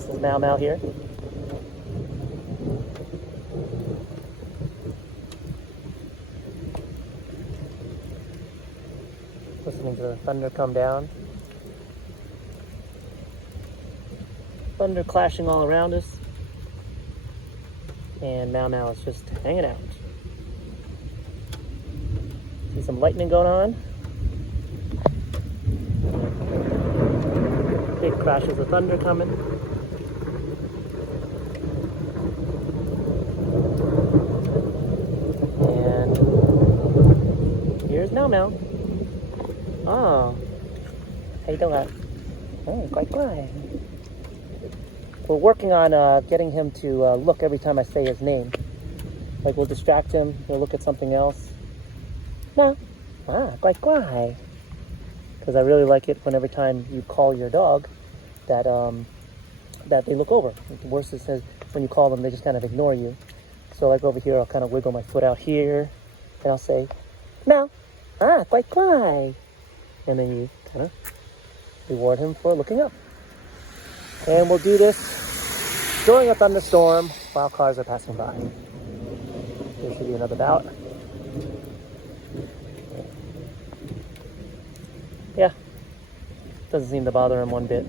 This is Mau Mau here. Listening to the thunder come down. Thunder clashing all around us. And Mau Mau is just hanging out. See some lightning going on. Big crashes of thunder coming. And here's Mau Mau. Oh, how you doing? Oh, quite quiet. We're working on getting him to look every time I say his name. Like we'll distract him, he'll look at something else. No, quite quiet. Because I really like it when every time you call your dog that that they look over. The worst is when you call them, they just kind of ignore you. So like over here, I'll kind of wiggle my foot out here, and I'll say, no, quite quiet. And then you kind of reward him for looking up. And we'll do this during a thunderstorm while cars are passing by. There should be another bout. Yeah, doesn't seem to bother him one bit.